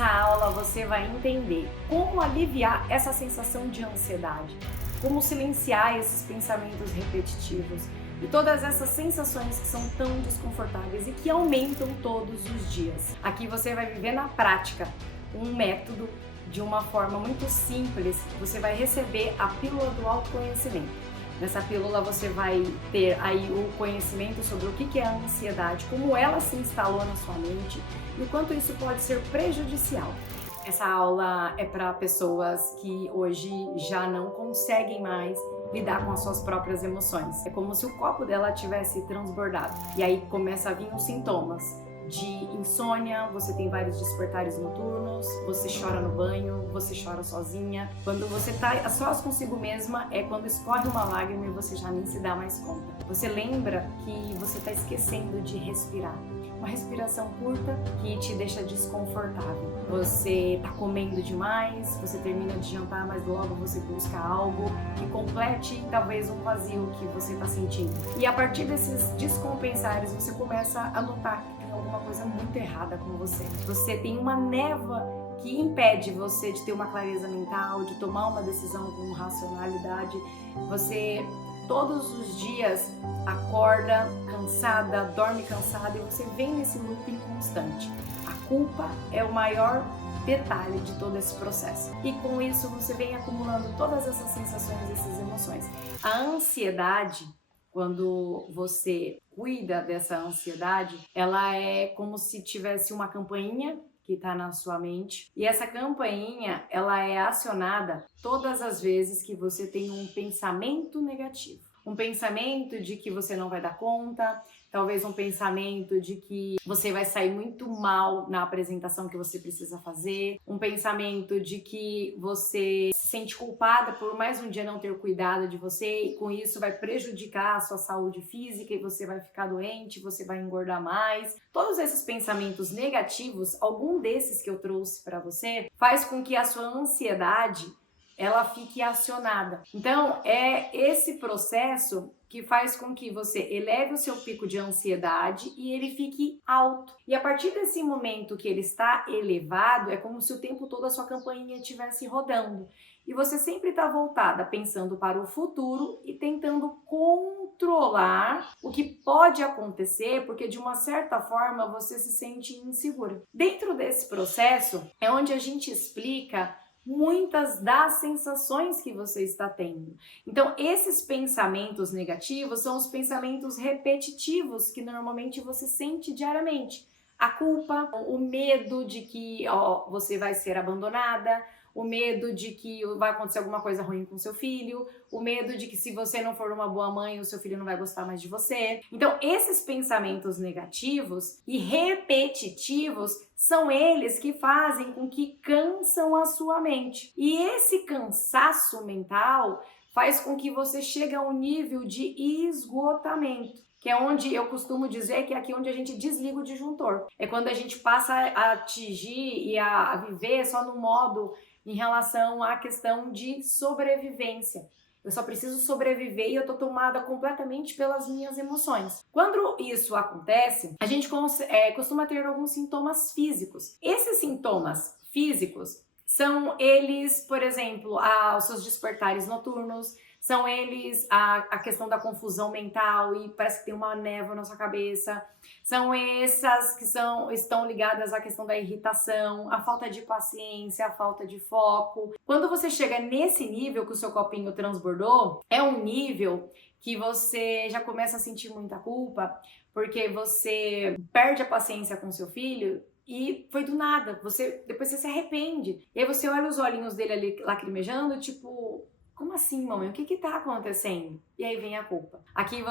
Nessa aula você vai entender como aliviar essa sensação de ansiedade, como silenciar esses pensamentos repetitivos e todas essas sensações que são tão desconfortáveis e que aumentam todos os dias. Aqui você vai viver na prática um método de uma forma muito simples. Você vai receber a pílula do autoconhecimento. Nessa pílula você vai ter aí o conhecimento sobre o que é a ansiedade, como ela se instalou na sua mente e o quanto isso pode ser prejudicial. Essa aula é para pessoas que hoje já não conseguem mais lidar com as suas próprias emoções. É como se o copo dela tivesse transbordado. E aí começa a vir os sintomas de insônia, você tem vários despertares noturnos, você chora no banho, você chora sozinha. Quando você tá a sós consigo mesma, é quando escorre uma lágrima e você já nem se dá mais conta. Você lembra que você está esquecendo de respirar. Uma respiração curta que te deixa desconfortável. Você tá comendo demais, você termina de jantar, mas logo você busca algo que complete talvez um vazio que você tá sentindo. E a partir desses descompensares, você começa a notar que tem alguma coisa muito errada com você. Você tem uma névoa que impede você de ter uma clareza mental, de tomar uma decisão com racionalidade. Você todos os dias acorda cansada, dorme cansada e você vem nesse looping constante. A culpa é o maior detalhe de todo esse processo. E com isso você vem acumulando todas essas sensações, essas emoções. A ansiedade, quando você cuida dessa ansiedade, ela é como se tivesse uma campainha que está na sua mente. E essa campainha, ela é acionada todas as vezes que você tem um pensamento negativo. Um pensamento de que você não vai dar conta, talvez um pensamento de que você vai sair muito mal na apresentação que você precisa fazer, um pensamento de que você se sente culpada por mais um dia não ter cuidado de você e com isso vai prejudicar a sua saúde física e você vai ficar doente, você vai engordar mais. Todos esses pensamentos negativos, algum desses que eu trouxe para você, faz com que a sua ansiedade ela fique acionada. Então, é esse processo que faz com que você eleve o seu pico de ansiedade e ele fique alto. E a partir desse momento que ele está elevado, é como se o tempo todo a sua campainha estivesse rodando. E você sempre está voltada pensando para o futuro e tentando controlar o que pode acontecer, porque de uma certa forma você se sente insegura. Dentro desse processo é onde a gente explica muitas das sensações que você está tendo. Então, esses pensamentos negativos são os pensamentos repetitivos que normalmente você sente diariamente. A culpa, o medo de que você vai ser abandonada, o medo de que vai acontecer alguma coisa ruim com seu filho, o medo de que se você não for uma boa mãe, o seu filho não vai gostar mais de você. Então, esses pensamentos negativos e repetitivos são eles que fazem com que cansam a sua mente. E esse cansaço mental faz com que você chegue a um nível de esgotamento, que é onde eu costumo dizer que é aqui onde a gente desliga o disjuntor. É quando a gente passa a atingir e a viver só no modo em relação à questão de sobrevivência. Eu só preciso sobreviver e eu tô tomada completamente pelas minhas emoções. Quando isso acontece, a gente costuma ter alguns sintomas físicos. Esses sintomas físicos são eles, por exemplo, os seus despertares noturnos, são eles a questão da confusão mental e parece que tem uma névoa na sua cabeça. São essas que estão ligadas à questão da irritação, a falta de paciência, a falta de foco. Quando você chega nesse nível que o seu copinho transbordou, é um nível que você já começa a sentir muita culpa, porque você perde a paciência com seu filho e foi do nada. Depois você se arrepende. E aí você olha os olhinhos dele ali lacrimejando, tipo, como assim, mamãe? O que tá acontecendo? E aí vem a culpa. Aqui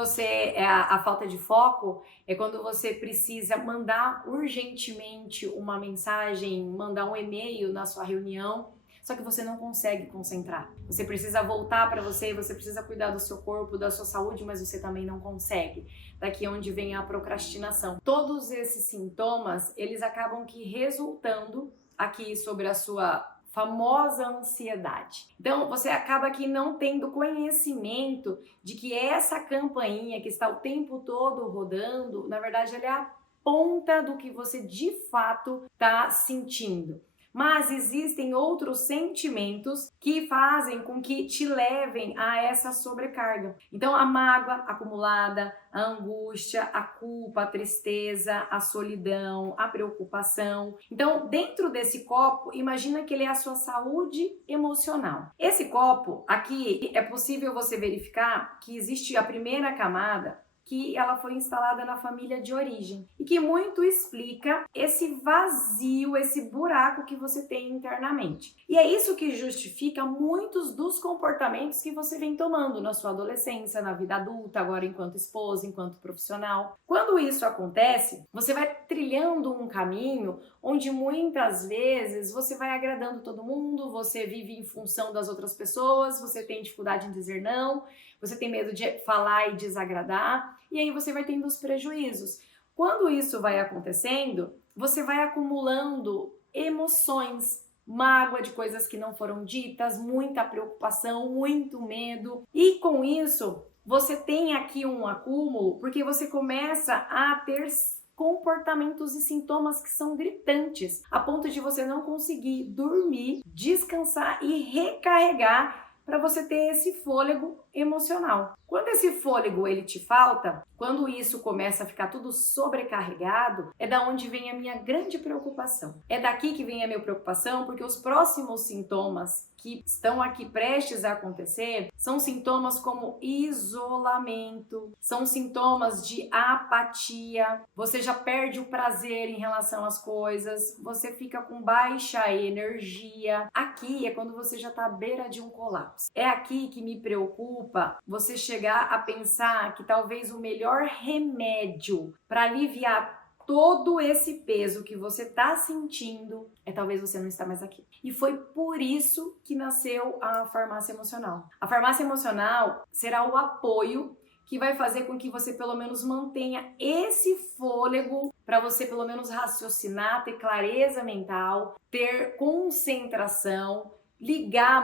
a falta de foco é quando você precisa mandar urgentemente uma mensagem, mandar um e-mail na sua reunião, só que você não consegue concentrar. Você precisa voltar para você precisa cuidar do seu corpo, da sua saúde, mas você também não consegue. Daqui é onde vem a procrastinação. Todos esses sintomas, eles acabam que resultando aqui sobre a sua famosa ansiedade. Então, você acaba aqui não tendo conhecimento de que essa campainha que está o tempo todo rodando, na verdade, ela é a ponta do que você de fato está sentindo. Mas existem outros sentimentos que fazem com que te levem a essa sobrecarga. Então, a mágoa acumulada, a angústia, a culpa, a tristeza, a solidão, a preocupação. Então, dentro desse copo, imagina que ele é a sua saúde emocional. Esse copo aqui, é possível você verificar que existe a primeira camada, que ela foi instalada na família de origem e que muito explica esse vazio, esse buraco que você tem internamente. E é isso que justifica muitos dos comportamentos que você vem tomando na sua adolescência, na vida adulta, agora enquanto esposa, enquanto profissional. Quando isso acontece, você vai trilhando um caminho onde muitas vezes você vai agradando todo mundo, você vive em função das outras pessoas, você tem dificuldade em dizer não, você tem medo de falar e desagradar, e aí você vai tendo os prejuízos. Quando isso vai acontecendo, você vai acumulando emoções, mágoa de coisas que não foram ditas, muita preocupação, muito medo, e com isso você tem aqui um acúmulo, porque você começa a ter comportamentos e sintomas que são gritantes, a ponto de você não conseguir dormir, descansar e recarregar para você ter esse fôlego emocional. Quando esse fôlego ele te falta, quando isso começa a ficar tudo sobrecarregado, é da onde vem a minha grande preocupação. É daqui que vem a minha preocupação, porque os próximos sintomas que estão aqui prestes a acontecer são sintomas como isolamento, são sintomas de apatia, você já perde o prazer em relação às coisas, você fica com baixa energia. Aqui é quando você já está à beira de um colapso. É aqui que me preocupa você chegar a pensar que talvez o melhor remédio para aliviar todo esse peso que você está sentindo é talvez você não estar mais aqui. E foi por isso que nasceu a farmácia emocional. A farmácia emocional será o apoio que vai fazer com que você pelo menos mantenha esse fôlego para você pelo menos raciocinar, ter clareza mental, ter concentração,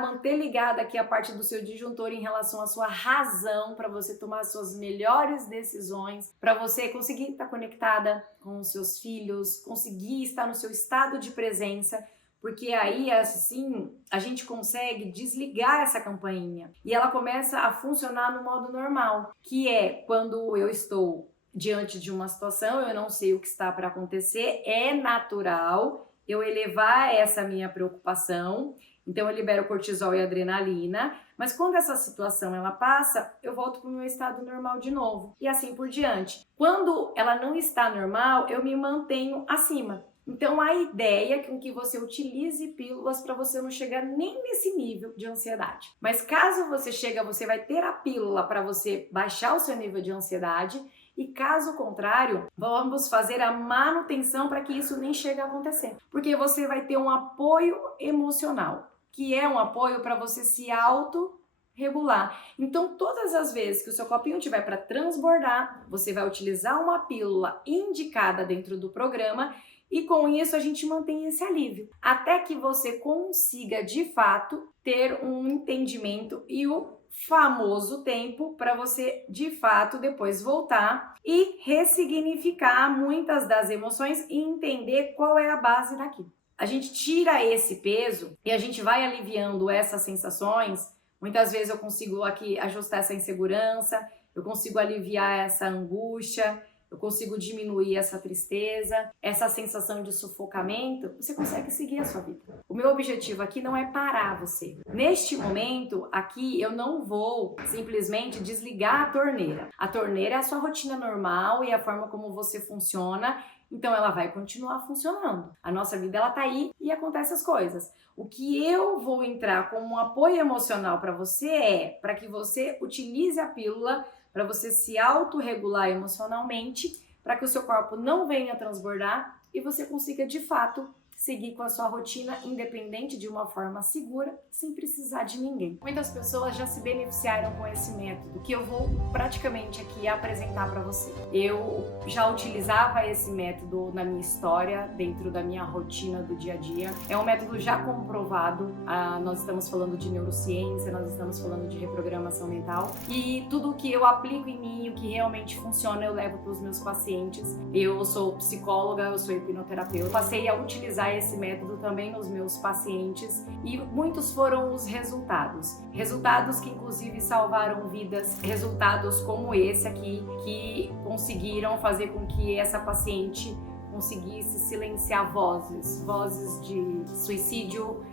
manter ligada aqui a parte do seu disjuntor em relação à sua razão para você tomar as suas melhores decisões, para você conseguir estar conectada com os seus filhos, conseguir estar no seu estado de presença, porque aí assim a gente consegue desligar essa campainha e ela começa a funcionar no modo normal, que é quando eu estou diante de uma situação, eu não sei o que está para acontecer, é natural eu elevar essa minha preocupação. Então eu libero cortisol e adrenalina, mas quando essa situação ela passa, eu volto para o meu estado normal de novo e assim por diante. Quando ela não está normal, eu me mantenho acima. Então a ideia é que você utilize pílulas para você não chegar nem nesse nível de ansiedade. Mas caso você chegue, você vai ter a pílula para você baixar o seu nível de ansiedade. E caso contrário, vamos fazer a manutenção para que isso nem chegue a acontecer. Porque você vai ter um apoio emocional, que é um apoio para você se autorregular. Então, todas as vezes que o seu copinho tiver para transbordar, você vai utilizar uma pílula indicada dentro do programa e com isso a gente mantém esse alívio. Até que você consiga, de fato, ter um entendimento e o famoso tempo para você de fato depois voltar e ressignificar muitas das emoções e entender qual é a base daquilo. A gente tira esse peso e a gente vai aliviando essas sensações. Muitas vezes eu consigo aqui ajustar essa insegurança, eu consigo aliviar essa angústia, eu consigo diminuir essa tristeza, essa sensação de sufocamento, você consegue seguir a sua vida. O meu objetivo aqui não é parar você. Neste momento, aqui eu não vou simplesmente desligar a torneira. A torneira é a sua rotina normal e a forma como você funciona, então ela vai continuar funcionando. A nossa vida ela tá aí e acontece as coisas. O que eu vou entrar como um apoio emocional para você é para que você utilize a pílula para você se autorregular emocionalmente, para que o seu corpo não venha transbordar e você consiga, de fato, seguir com a sua rotina independente de uma forma segura, sem precisar de ninguém. Muitas pessoas já se beneficiaram com esse método, que eu vou praticamente aqui apresentar para você. Eu já utilizava esse método na minha história, dentro da minha rotina do dia a dia. É um método já comprovado, nós estamos falando de neurociência, nós estamos falando de reprogramação mental, e tudo que eu aplico em mim, o que realmente funciona, eu levo para os meus pacientes. Eu sou psicóloga, eu sou hipnoterapeuta, passei a utilizar utilizar esse método também nos meus pacientes e muitos foram os resultados. Resultados que inclusive salvaram vidas, resultados como esse aqui, que conseguiram fazer com que essa paciente conseguisse silenciar vozes de suicídio,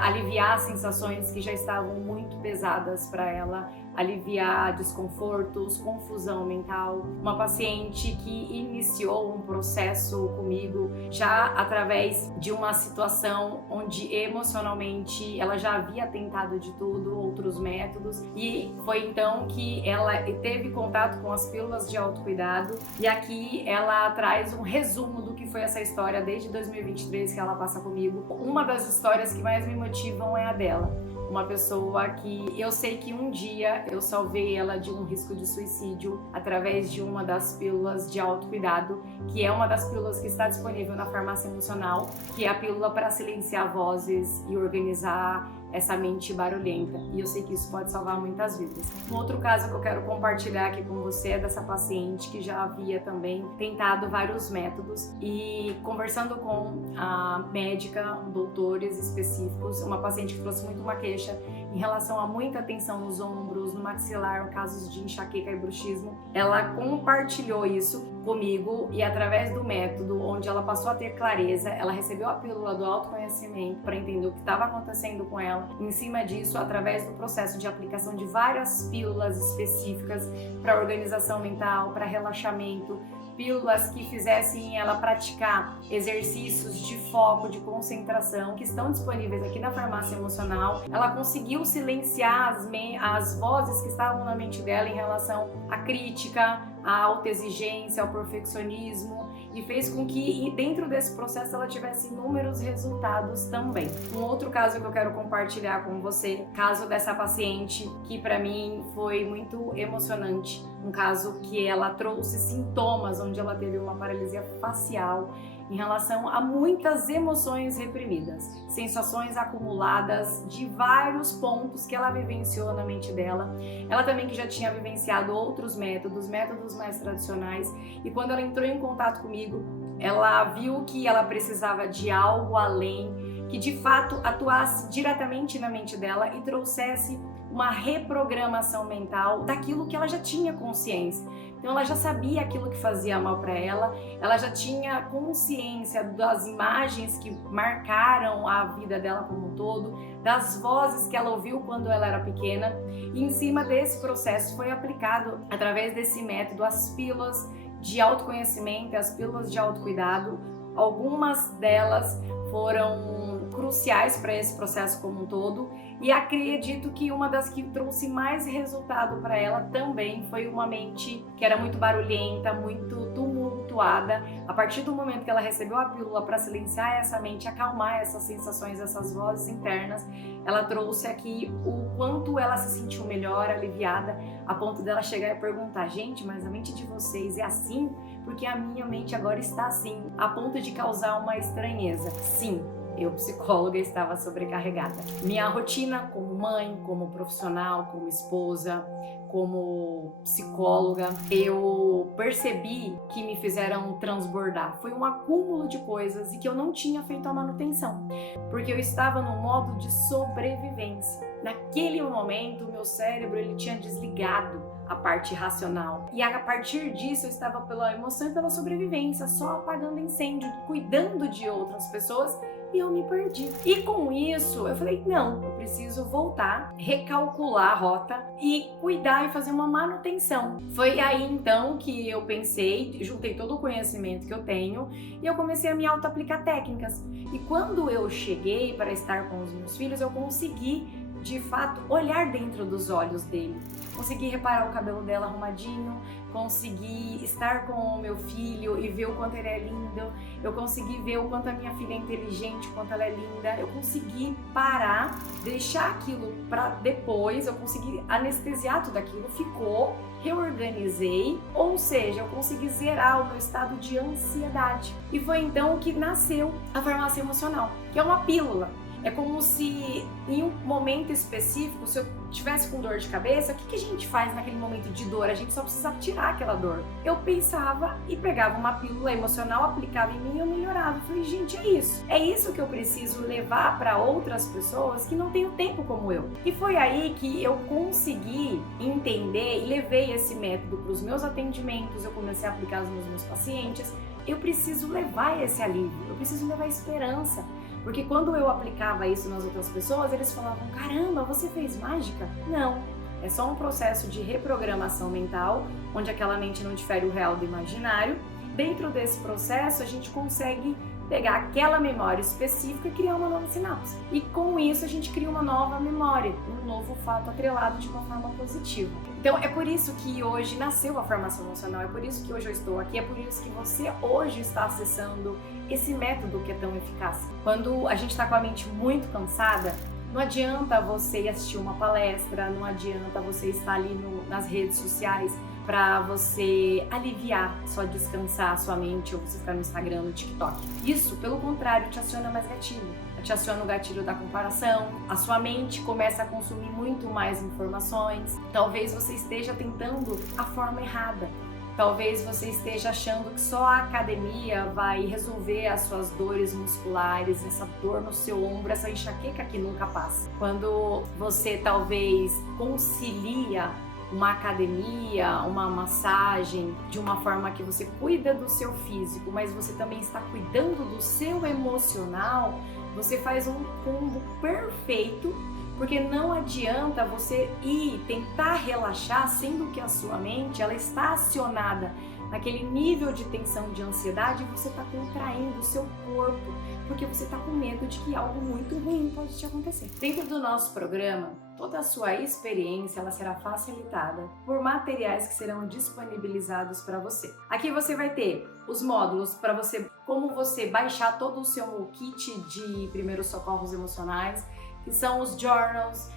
aliviar sensações que já estavam muito pesadas para ela, aliviar desconfortos, confusão mental. Uma paciente que iniciou um processo comigo já através de uma situação onde emocionalmente ela já havia tentado de tudo, outros métodos, e foi então que ela teve contato com as pílulas de autocuidado. E aqui ela traz um resumo do que foi essa história desde 2023 que ela passa comigo. Uma das histórias que mais me motivam é a dela. Uma pessoa que eu sei que um dia eu salvei ela de um risco de suicídio através de uma das pílulas de autocuidado, que é uma das pílulas que está disponível na farmácia emocional, que é a pílula para silenciar vozes e organizar essa mente barulhenta. E eu sei que isso pode salvar muitas vidas. Um outro caso que eu quero compartilhar aqui com você é dessa paciente que já havia também tentado vários métodos, e conversando com a médica, doutores específicos, uma paciente que trouxe muito uma queixa em relação a muita tensão nos ombros, no maxilar, casos de enxaqueca e bruxismo. Ela compartilhou isso comigo e através do método, onde ela passou a ter clareza, ela recebeu a pílula do autoconhecimento para entender o que estava acontecendo com ela. Em cima disso, através do processo de aplicação de várias pílulas específicas para organização mental, para relaxamento, pílulas que fizessem ela praticar exercícios de foco, de concentração, que estão disponíveis aqui na farmácia emocional. Ela conseguiu silenciar as vozes que estavam na mente dela em relação à crítica, à autoexigência, ao perfeccionismo, e fez com que dentro desse processo ela tivesse inúmeros resultados também. Um outro caso que eu quero compartilhar com você, caso dessa paciente, que para mim foi muito emocionante, um caso que ela trouxe sintomas onde ela teve uma paralisia facial em relação a muitas emoções reprimidas, sensações acumuladas de vários pontos que ela vivenciou na mente dela. Ela também que já tinha vivenciado outros métodos mais tradicionais, e quando ela entrou em contato comigo, ela viu que ela precisava de algo além, que de fato atuasse diretamente na mente dela e trouxesse uma reprogramação mental daquilo que ela já tinha consciência. Então ela já sabia aquilo que fazia mal para ela, ela já tinha consciência das imagens que marcaram a vida dela como um todo, das vozes que ela ouviu quando ela era pequena, e em cima desse processo foi aplicado, através desse método, as pílulas de autoconhecimento, as pílulas de autocuidado. Algumas delas foram cruciais para esse processo como um todo, e acredito que uma das que trouxe mais resultado para ela também foi uma mente que era muito barulhenta, muito tumultuada. A partir do momento que ela recebeu a pílula para silenciar essa mente, acalmar essas sensações, essas vozes internas, ela trouxe aqui o quanto ela se sentiu melhor, aliviada, a ponto dela chegar e perguntar: gente, mas a mente de vocês é assim? Porque a minha mente agora está assim, a ponto de causar uma estranheza. Sim, eu, psicóloga, estava sobrecarregada. Minha rotina como mãe, como profissional, como esposa, como psicóloga, eu percebi que me fizeram transbordar. Foi um acúmulo de coisas e que eu não tinha feito a manutenção, porque eu estava no modo de sobrevivência. Naquele momento, o meu cérebro ele tinha desligado a parte racional, e a partir disso eu estava pela emoção e pela sobrevivência, só apagando incêndio, cuidando de outras pessoas, e eu me perdi. E com isso eu falei: não, eu preciso voltar, recalcular a rota e cuidar e fazer uma manutenção. Foi aí então que eu pensei, juntei todo o conhecimento que eu tenho e eu comecei a me auto-aplicar técnicas. E quando eu cheguei para estar com os meus filhos, eu consegui de fato olhar dentro dos olhos dele, consegui reparar o cabelo dela arrumadinho, consegui estar com o meu filho e ver o quanto ele é lindo, eu consegui ver o quanto a minha filha é inteligente, o quanto ela é linda, eu consegui parar, deixar aquilo para depois, eu consegui anestesiar tudo aquilo, ficou, reorganizei, ou seja, eu consegui zerar o meu estado de ansiedade. E foi então que nasceu a farmácia emocional, que é uma pílula. É como se em um momento específico, se eu tivesse com dor de cabeça, o que a gente faz naquele momento de dor? A gente só precisa tirar aquela dor. Eu pensava e pegava uma pílula emocional, aplicava em mim e eu melhorava. Eu falei, gente, é isso. É isso que eu preciso levar para outras pessoas que não têm o tempo como eu. E foi aí que eu consegui entender e levei esse método para os meus atendimentos, eu comecei a aplicar nos meus pacientes. Eu preciso levar esse alívio, eu preciso levar esperança. Porque quando eu aplicava isso nas outras pessoas, eles falavam, caramba, você fez mágica? Não, é só um processo de reprogramação mental, onde aquela mente não difere o real do imaginário. Dentro desse processo, a gente consegue pegar aquela memória específica e criar uma nova sinapse. E com isso, a gente cria uma nova memória, um novo fato atrelado de uma forma positiva. Então, é por isso que hoje nasceu a formação emocional, é por isso que hoje eu estou aqui, é por isso que você hoje está acessando esse método que é tão eficaz. Quando a gente está com a mente muito cansada, não adianta você assistir uma palestra, não adianta você estar ali nas redes sociais para você aliviar, só descansar a sua mente, ou você ficar no Instagram, no TikTok. Isso, pelo contrário, te aciona mais gatilho. Te aciona o gatilho da comparação, a sua mente começa a consumir muito mais informações. Talvez você esteja tentando a forma errada. Talvez você esteja achando que só a academia vai resolver as suas dores musculares, essa dor no seu ombro, essa enxaqueca que nunca passa. Quando você talvez concilia uma academia, uma massagem, de uma forma que você cuida do seu físico, mas você também está cuidando do seu emocional, você faz um combo perfeito, porque não adianta você ir tentar relaxar, sendo que a sua mente ela está acionada naquele nível de tensão, de ansiedade, e você está contraindo o seu corpo, porque você está com medo de que algo muito ruim pode te acontecer. Dentro do nosso programa, toda a sua experiência ela será facilitada por materiais que serão disponibilizados para você. Aqui você vai ter os módulos para você, como você baixar todo o seu kit de primeiros socorros emocionais, que são os journals,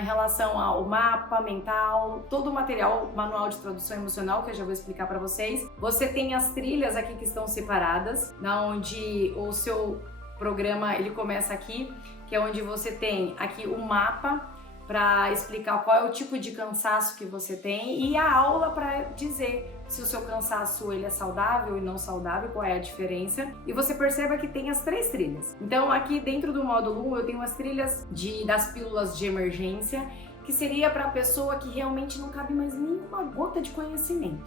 em relação ao mapa mental, todo o material, manual de tradução emocional, que eu já vou explicar para vocês. Você tem as trilhas aqui que estão separadas, onde o seu programa ele começa aqui, que é onde você tem aqui o mapa para explicar qual é o tipo de cansaço que você tem e a aula para dizer se o seu cansaço ele é saudável e não saudável, qual é a diferença. E você perceba que tem as 3 trilhas. Então aqui dentro do módulo 1 eu tenho as trilhas das pílulas de emergência, que seria para a pessoa que realmente não cabe mais nenhuma gota de conhecimento.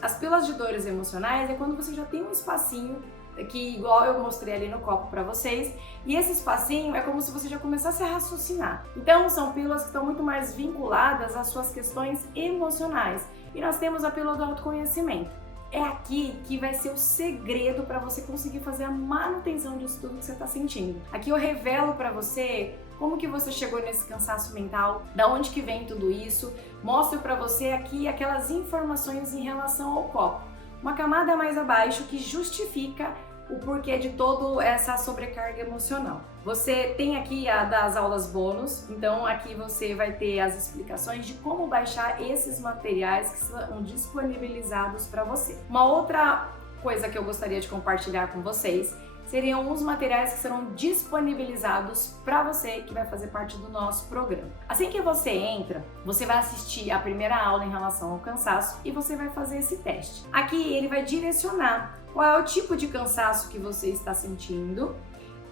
As pílulas de dores emocionais é quando você já tem um espacinho que igual eu mostrei ali no copo para vocês, e esse espacinho é como se você já começasse a raciocinar. Então são pílulas que estão muito mais vinculadas às suas questões emocionais. E nós temos a pílula do autoconhecimento. É aqui que vai ser o segredo para você conseguir fazer a manutenção disso tudo que você está sentindo. Aqui eu revelo para você como que você chegou nesse cansaço mental, da onde que vem tudo isso, mostro para você aqui aquelas informações em relação ao copo. Uma camada mais abaixo que justifica o porquê de toda essa sobrecarga emocional. Você tem aqui a das aulas bônus, então aqui você vai ter as explicações de como baixar esses materiais que são disponibilizados para você. Uma outra coisa que eu gostaria de compartilhar com vocês seriam os materiais que serão disponibilizados para você que vai fazer parte do nosso programa. Assim que você entra, você vai assistir a primeira aula em relação ao cansaço e você vai fazer esse teste. Aqui ele vai direcionar qual é o tipo de cansaço que você está sentindo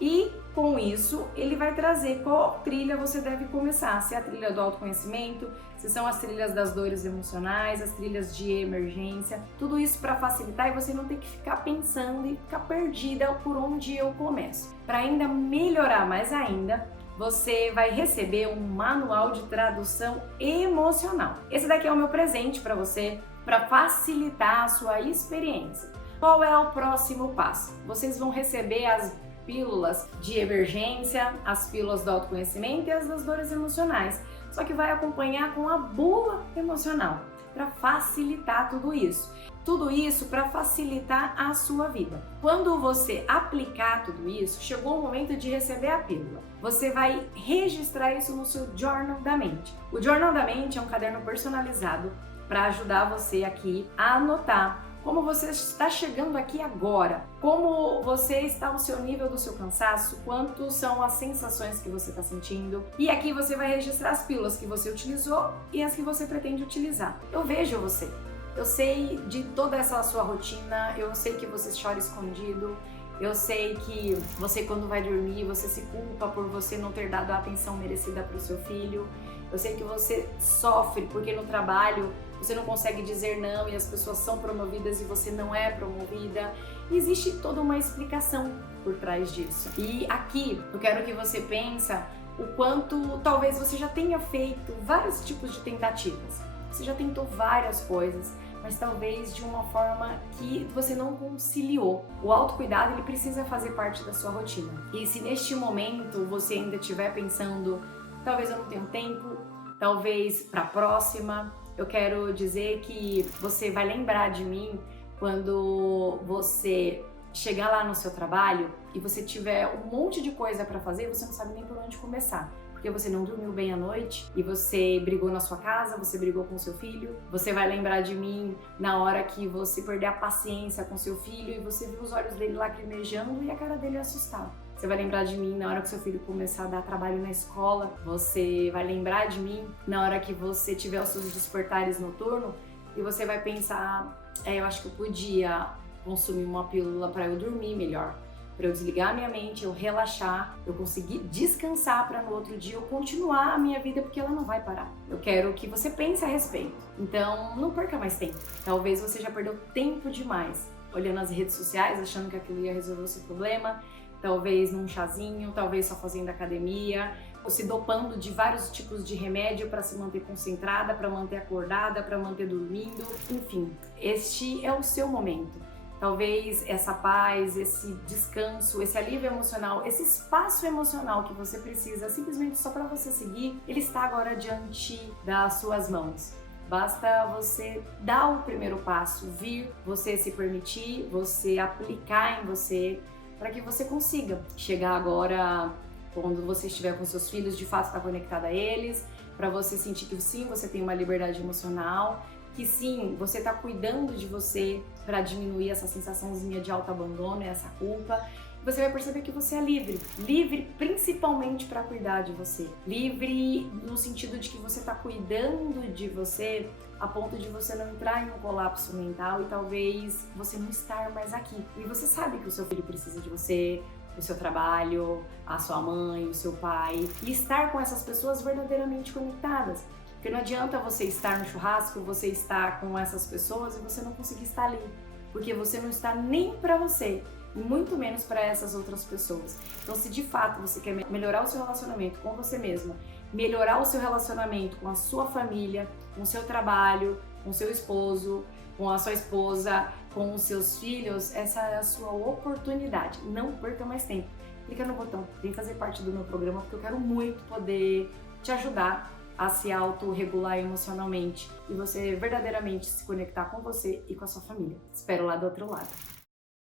e com isso ele vai trazer qual trilha você deve começar, se é a trilha do autoconhecimento, se são as trilhas das dores emocionais, as trilhas de emergência, tudo isso para facilitar e você não ter que ficar pensando e ficar perdida por onde eu começo. Para ainda melhorar mais ainda, você vai receber um manual de tradução emocional. Esse daqui é o meu presente para você, para facilitar a sua experiência. Qual é o próximo passo? Vocês vão receber as pílulas de emergência, as pílulas do autoconhecimento e as das dores emocionais. Só que vai acompanhar com a bula emocional para facilitar tudo isso. Tudo isso para facilitar a sua vida. Quando você aplicar tudo isso, chegou o momento de receber a pílula. Você vai registrar isso no seu Journal da Mente. O Journal da Mente é um caderno personalizado para ajudar você aqui a anotar como você está chegando aqui agora, como você está o seu nível do seu cansaço, quanto são as sensações que você está sentindo. E aqui você vai registrar as pílulas que você utilizou e as que você pretende utilizar. Eu vejo você. Eu sei de toda essa sua rotina, eu sei que você chora escondido, eu sei que você, quando vai dormir, você se culpa por você não ter dado a atenção merecida para o seu filho. Eu sei que você sofre porque no trabalho você não consegue dizer não e as pessoas são promovidas e você não é promovida. E existe toda uma explicação por trás disso. E aqui eu quero que você pense o quanto talvez você já tenha feito vários tipos de tentativas. Você já tentou várias coisas, mas talvez de uma forma que você não conciliou. O autocuidado, ele precisa fazer parte da sua rotina. E se neste momento você ainda estiver pensando, talvez eu não tenha tempo, talvez para a próxima, eu quero dizer que você vai lembrar de mim quando você chegar lá no seu trabalho e você tiver um monte de coisa para fazer e você não sabe nem por onde começar. Porque você não dormiu bem à noite e você brigou na sua casa, você brigou com seu filho. Você vai lembrar de mim na hora que você perder a paciência com seu filho e você viu os olhos dele lacrimejando e a cara dele assustada. Você vai lembrar de mim na hora que seu filho começar a dar trabalho na escola. Você vai lembrar de mim na hora que você tiver os seus despertares noturnos e você vai pensar, eu acho que eu podia consumir uma pílula para eu dormir melhor, para eu desligar a minha mente, eu relaxar, eu conseguir descansar para no outro dia eu continuar a minha vida, porque ela não vai parar. Eu quero que você pense a respeito. Então, não perca mais tempo. Talvez você já perdeu tempo demais olhando as redes sociais, achando que aquilo ia resolver o seu problema, talvez num chazinho, talvez só fazendo academia, ou se dopando de vários tipos de remédio para se manter concentrada, para manter acordada, para manter dormindo. Enfim, este é o seu momento. Talvez essa paz, esse descanso, esse alívio emocional, esse espaço emocional que você precisa simplesmente só para você seguir, ele está agora diante das suas mãos. Basta você dar o primeiro passo, vir, você se permitir, você aplicar em você, para que você consiga chegar agora, quando você estiver com seus filhos, de fato estar conectada a eles, para você sentir que sim, você tem uma liberdade emocional, que sim, você está cuidando de você para diminuir essa sensaçãozinha de autoabandono, essa culpa. Você vai perceber que você é livre. Livre principalmente para cuidar de você. Livre no sentido de que você está cuidando de você a ponto de você não entrar em um colapso mental e talvez você não estar mais aqui. E você sabe que o seu filho precisa de você, o seu trabalho, a sua mãe, o seu pai. E estar com essas pessoas verdadeiramente conectadas. Porque não adianta você estar no churrasco, você estar com essas pessoas e você não conseguir estar ali. Porque você não está nem para você, e muito menos para essas outras pessoas. Então, se de fato você quer melhorar o seu relacionamento com você mesma, melhorar o seu relacionamento com a sua família, com o seu trabalho, com o seu esposo, com a sua esposa, com os seus filhos, essa é a sua oportunidade. Não perca mais tempo. Clica no botão, vem fazer parte do meu programa, porque eu quero muito poder te ajudar a se autorregular emocionalmente e você verdadeiramente se conectar com você e com a sua família. Espero lá do outro lado.